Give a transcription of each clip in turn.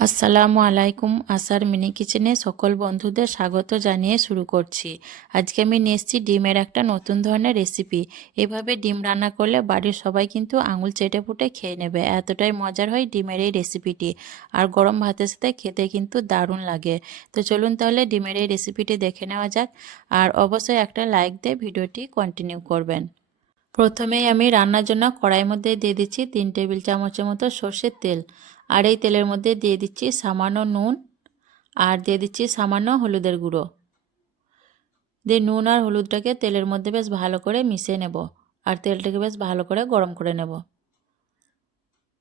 আসসালামু আলাইকুম। আসার মিনি কিচেনে সকল বন্ধুদের স্বাগত জানিয়ে শুরু করছি। আজকে আমি নিয়ে এসেছি ডিমের একটা নতুন ধরনের রেসিপি। এভাবে ডিম রান্না করলে বাড়ির সবাই কিন্তু আঙুল চেটে পুটে খেয়ে নেবে, এতটাই মজার হয় ডিমের এই রেসিপিটি। আর গরম ভাতের সাথে খেতে কিন্তু দারুণ লাগে। তো চলুন তাহলে ডিমের এই রেসিপিটি দেখে নেওয়া যাক। আর অবশ্যই একটা লাইক দিয়ে ভিডিওটি কন্টিনিউ করবেন। প্রথমেই আমি রান্নার জন্য কড়াইয়ের মধ্যে দিয়ে দিচ্ছি 3 টেবিল চামচের মতো সর্ষের তেল। আর এই তেলের মধ্যে দিয়ে দিচ্ছি সামান্য নুন, আর দিয়ে দিচ্ছি সামান্য হলুদের গুঁড়ো। দিয়ে নুন আর হলুদটাকে তেলের মধ্যে বেশ ভালো করে মিশিয়ে নেব। আর তেলটাকে বেশ ভালো করে গরম করে নেব।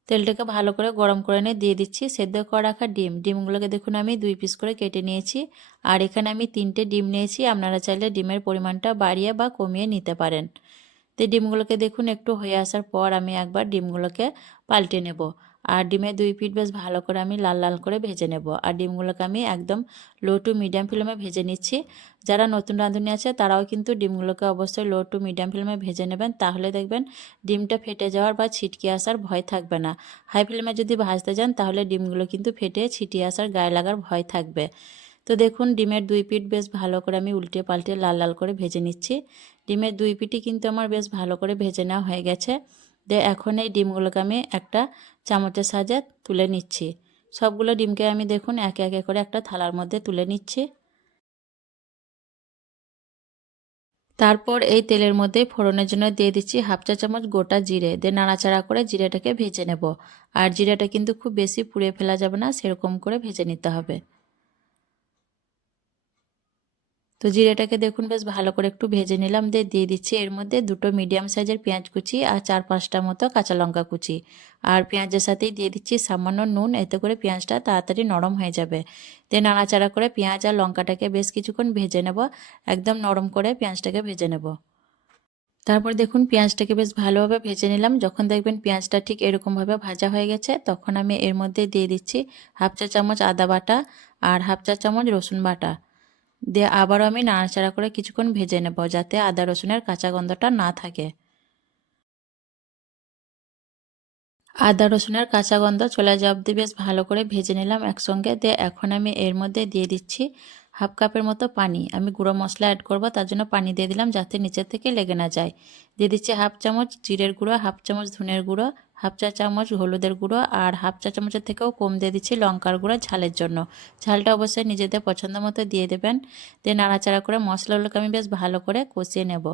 তেলটাকে ভালো করে গরম করে নিয়ে দিয়ে দিচ্ছি সেদ্ধ করে রাখা ডিমগুলোকে দেখুন আমি 2 পিস করে কেটে নিয়েছি। আর এখানে আমি 3টে ডিম নিয়েছি, আপনারা চাইলে ডিমের পরিমাণটা বাড়িয়ে বা কমিয়ে নিতে পারেন। তো ডিমগুলোকে দেখুন একটু হয়ে আসার পর আমি একবার ডিমগুলোকে পাল্টে নেব। আর ডিমের 2 পিঠ বেশ ভালো করে আমি লাল লাল করে ভেজে নেব। আর ডিমগুলোকে আমি একদম লো টু মিডিয়াম ফ্লেমে ভেজে নিচ্ছি। যারা নতুন রাঁধুনি আছে তারাও কিন্তু ডিমগুলোকে অবশ্যই লো টু মিডিয়াম ফ্লেমে ভেজে নেবেন, তাহলে দেখবেন ডিমটা ফেটে যাওয়ার বা ছিটকে আসার ভয় থাকবে না। হাই ফ্লেমে যদি ভাজতে যান তাহলে ডিমগুলো কিন্তু ফেটে ছিটিয়ে আসার গায়ে লাগার ভয় থাকবে। তো দেখুন ডিমের 2 পিঠ বেশ ভালো করে আমি উল্টে পাল্টে লাল লাল করে ভেজে নিচ্ছি। ডিমের 2 পিঠই কিন্তু আমার বেশ ভালো করে ভেজে নেওয়া হয়ে গেছে। এখন এই ডিমগুলোকে আমি একটা চামচের সাহায্যে তুলে নিচ্ছি। সবগুলো ডিমকে আমি দেখুন একে একে করে একটা থালার মধ্যে তুলে নিচ্ছি। তারপর এই তেলের মধ্যে ফোড়নের জন্য দিয়ে দিচ্ছি হাফ চা চামচ গোটা জিরে, দিয়ে নাড়াচাড়া করে জিরেটাকে ভেজে নেব। আর জিরেটা কিন্তু খুব বেশি পুড়ে ফেলা যাবে না, সেরকম করে ভেজে নিতে হবে। তো জিরেটাকে দেখুন বেশ ভালো করে একটু ভেজে নিলাম। দিয়ে দিচ্ছি এর মধ্যে 2টো মিডিয়াম সাইজের পেঁয়াজ কুচি আর 4-5টা মতো কাঁচা লঙ্কা কুচি। আর পেঁয়াজের সাথেই দিয়ে দিচ্ছি সামান্য নুন, এতে করে পেঁয়াজটা তাড়াতাড়ি নরম হয়ে যাবে। দিয়ে নাড়াচাড়া করে পেঁয়াজ আর লঙ্কাটাকে বেশ কিছুক্ষণ ভেজে নেব, একদম নরম করে পেঁয়াজটাকে ভেজে নেব। তারপর দেখুন পেঁয়াজটাকে বেশ ভালোভাবে ভেজে নিলাম। যখন দেখবেন পেঁয়াজটা ঠিক এরকমভাবে ভাজা হয়ে গেছে, তখন আমি এর মধ্যে দিয়ে দিচ্ছি হাফ চা চামচ আদা বাটা আর হাফ চা চামচ রসুন বাটা। দিয়ে আবারও আমি নাড়াচাড়া করে কিছুক্ষণ ভেজে নেব, যাতে আদা রসুনের কাঁচা গন্ধটা না থাকে। আদা রসুনের কাঁচা গন্ধ চলে যাওয়া অবধি বেশ ভালো করে ভেজে নিলাম একসঙ্গে। দিয়ে এখন আমি এর মধ্যে দিয়ে দিচ্ছি হাফ কাপের মতো পানি। আমি গুঁড়ো মশলা অ্যাড করব, তার জন্য পানি দিয়ে দিলাম যাতে নিচের থেকে লেগে না যায়। দিয়ে দিচ্ছি হাফ চামচ জিরের গুঁড়ো, হাফ চামচ ধনের গুঁড়ো, হাফ চা চামচ হলুদের গুঁড়ো, আর হাফ চা চামচের থেকেও কম দিয়ে দিচ্ছি লঙ্কার গুঁড়ো ঝালের জন্য। ঝালটা অবশ্যই নিজেদের পছন্দ মতো দিয়ে দেবেন। দিয়ে নাড়াচাড়া করে মশলাগুলোকে আমি বেশ ভালো করে কষিয়ে নেব।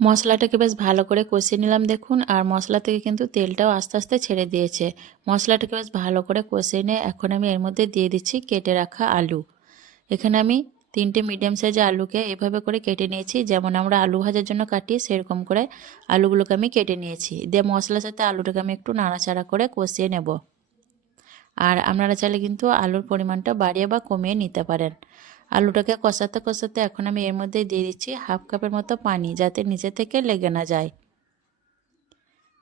মশলাটাকে বেশ ভালো করে কষিয়ে নিলাম দেখুন। আর মশলা থেকে কিন্তু তেলটাও আস্তে আস্তে ছেড়ে দিয়েছে। মশলাটাকে বেশ ভালো করে কষিয়ে নিয়ে এখন আমি এর মধ্যে দিয়ে দিচ্ছি কেটে রাখা আলু। এখানে আমি 3টে মিডিয়াম সাইজের আলুকে এভাবে করে কেটে নিয়েছি, যেমন আমরা আলু ভাজার জন্য কাটি সেরকম করে আলুগুলোকে আমি কেটে নিয়েছি। দিয়ে মশলার সাথে আলুটাকে আমি একটু নাড়াচাড়া করে কষিয়ে নেব। আর আপনারা চাইলে কিন্তু আলুর পরিমাণটা বাড়িয়ে বা কমিয়ে নিতে পারেন। আলুটাকে কষাতে কষাতে এখন আমি এর মধ্যে দিয়ে দিচ্ছি হাফ কাপের মতো পানি, যাতে নিচে থেকে লেগে না যায়।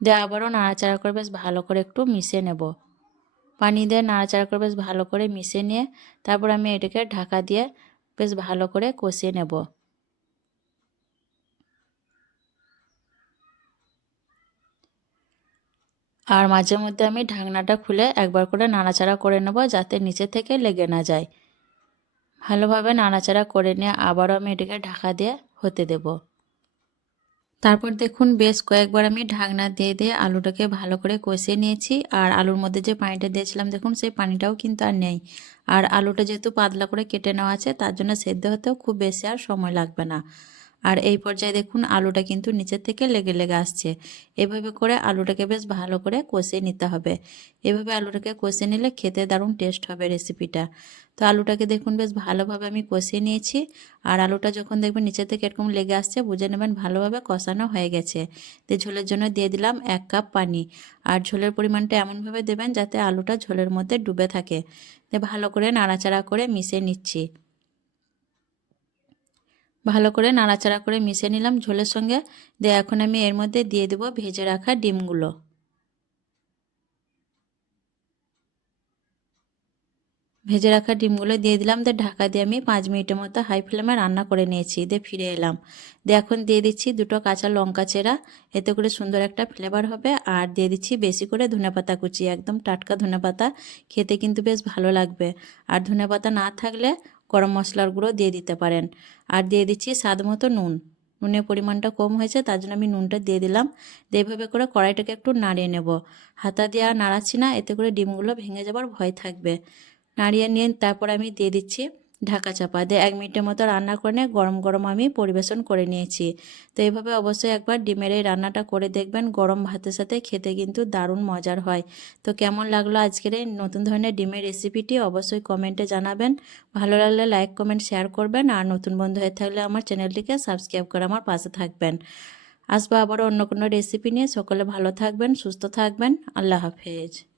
দিয়ে আবারও নাড়াচাড়া করে বেশ ভালো করে একটু মিশিয়ে নেব। পানি দিয়ে নাড়াচাড়া করে বেশ ভালো করে মিশিয়ে নিয়ে তারপর আমি এটাকে ঢাকা দিয়ে বেশ ভালো করে কষিয়ে নেব। আর মাঝে মধ্যে আমি ঢাকনাটা খুলে একবার করে নাড়াচাড়া করে নেব, যাতে নিচে থেকে লেগে না যায়। ভালোভাবে নাড়াচাড়া করে নিয়ে আবারও আমি এটাকে ঢাকা দিয়ে হতে দেব। তারপর দেখুন বেশ কয়েকবার আমি ঢাকনা দিয়ে দিয়ে আলুটাকে ভালো করে কষিয়ে নিয়েছি। আর আলুর মধ্যে যে পানিটা দিয়েছিলাম দেখুন সেই পানিটাও কিন্তু আর নেই। আর আলুটা যেহেতু পাতলা করে কেটে নেওয়া আছে, তার জন্য সেদ্ধ হতেও খুব বেশি আর সময় লাগবে না। আর এই পর্যায়ে দেখুন আলুটা কিন্তু নিচের থেকে লেগে লেগে আসছে। এভাবে করে আলুটাকে বেশ ভালো করে কষিয়ে নিতে হবে। এভাবে আলুটাকে কষিয়ে নিলে খেতে দারুণ টেস্ট হবে রেসিপিটা। তো আলুটাকে দেখুন বেশ ভালোভাবে আমি কষিয়ে নিয়েছি। আর আলুটা যখন দেখবেন নিচে থেকে এরকম লেগে আসছে, বুঝে নেবেন ভালোভাবে কষানো হয়ে গেছে। দিয়ে ঝোলের জন্য দিয়ে দিলাম 1 কাপ পানি। আর ঝোলের পরিমাণটা এমনভাবে দেবেন যাতে আলুটা ঝোলের মধ্যে ডুবে থাকে। দিয়ে ভালো করে নাড়াচাড়া করে মিশিয়ে নিচ্ছি। ভালো করে নাড়াচাড়া করে মিশিয়ে নিলাম ঝোলের সঙ্গে। দিয়ে এখন আমি এর মধ্যে দিয়ে দেবো ভেজে রাখা ডিমগুলো। ভেজে রাখা ডিমগুলো দিয়ে দিলাম, দিয়ে ঢাকা দিয়ে আমি 5 মিনিটের মতো হাই ফ্লেমে রান্না করে নিয়েছি। দিয়ে ফিরে এলাম, দিয়ে এখন দিয়ে দিচ্ছি 2টো কাঁচা লঙ্কা চেরা, এতে করে সুন্দর একটা ফ্লেভার হবে। আর দিয়ে দিচ্ছি বেশি করে ধনেপাতা কুচি, একদম টাটকা ধনেপাতা, খেতে কিন্তু বেশ ভালো লাগবে। আর ধনেপাতা না থাকলে গরম মশলার গুঁড়ো দিয়ে দিতে পারেন। আর দিয়ে দিচ্ছি স্বাদ মতো নুন, নুনের পরিমাণটা কম হয়েছে তার জন্য আমি নুনটা দিয়ে দিলাম। দিয়ে এভাবে করে কড়াইটাকে একটু নাড়িয়ে নেব, হাতা দিয়ে আর নাড়াচ্ছি না, এতে করে ডিমগুলো ভেঙে যাবার ভয় থাকবে। নাড়িয়ে নিয়ে তারপর আমি দিয়ে দিচ্ছি ঢাকা চাপা দিয়ে 1 মিনিটের মতো রান্না করে নিয়ে গরম গরম আমি পরিবেশন করে নিয়েছি। তো এইভাবে অবশ্যই একবার ডিমের এই রান্নাটা করে দেখবেন, গরম ভাতের সাথে খেতে কিন্তু দারুণ মজার হয়। তো কেমন লাগলো আজকের এই নতুন ধরনের ডিমের রেসিপিটি অবশ্যই কমেন্টে জানাবেন। ভালো লাগলে লাইক কমেন্ট শেয়ার করবেন, আর নতুন বন্ধু হয়ে থাকলে আমার চ্যানেলটিকে সাবস্ক্রাইব করে আমার পাশে থাকবেন। আসবো আবারও অন্য কোনো রেসিপি নিয়ে। সকলে ভালো থাকবেন, সুস্থ থাকবেন। আল্লাহ হাফেজ।